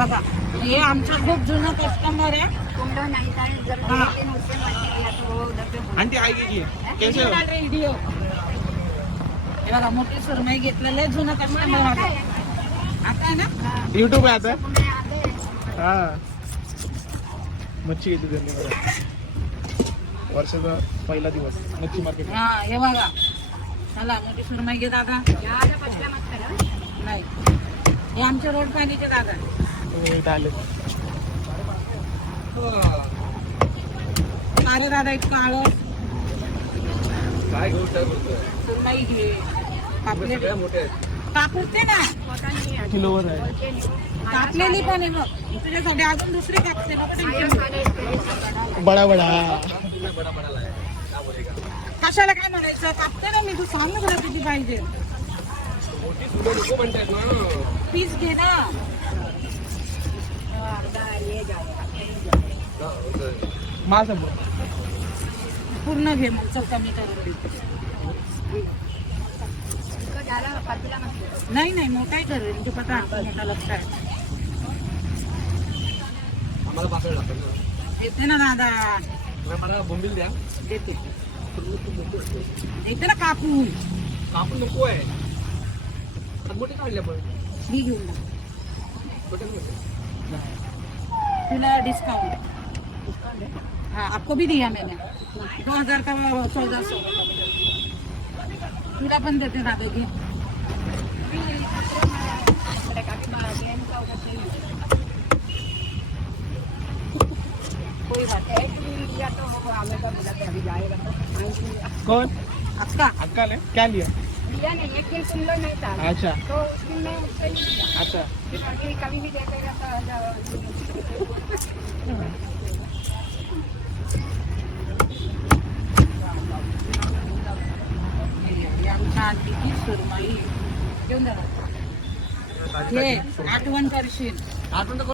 बघा हे आमचं खूप जुनं कस्टमर आहे. हाँ। आंटी आएगी कैसे हो? व्हिडिओ हे बघा मोठी सुरमई घेतलेलं आहे, जुनं कस्टमर आहे. आता आहे ना यूट्यूब पे आता है हाँ मच्छी घेतली त्यांनी बघा. वर्षाचा पहिला दिवस मच्छी मार्केट. हा हे बघा चला मोठी सुरमई घे दादा. नाही हे आमच्या रोड पाणीचे दादा आले अरे दादा एक काळं काय गोष्ट सुरमई घे. पापलेट कापूरते ना किलोवर आहे. कापलेली पण आहे मग तुझ्यासाठी अजून दुसरी कापते नको टेन्शन. बडा बडा कशाला काय म्हणायचं कापते ना मी, तू सांग ना तुला किती पाहिजे पीस घे ना. माझं पूर्ण घे मग चल कमी करून दे. नाही नाही मोठाही करेल म्हणजे पता मोठा लगता है. आम्हाला पाकळ लागतं ना. देते ना दादा मला बोंबील द्या. देते देते ना कापून. कापून नको आहे. मोठे काढले पण मी घेऊन जा. छोटे तुला डिस्काउंट हाँ आपको भी दिया मैंने 2000 का 1400 तुला पण देते दादा घे. कोई बात है कौन आपका अक्का ने क्या लिया? लिया नहीं, 1 किलो नहीं था अच्छा तो उसमें मैं उससे नहीं लिया। अच्छा फिर कभी भी देखेगा आमच्या आंटीची सुरमई घेऊन जा. हे आठवण करशील. आपण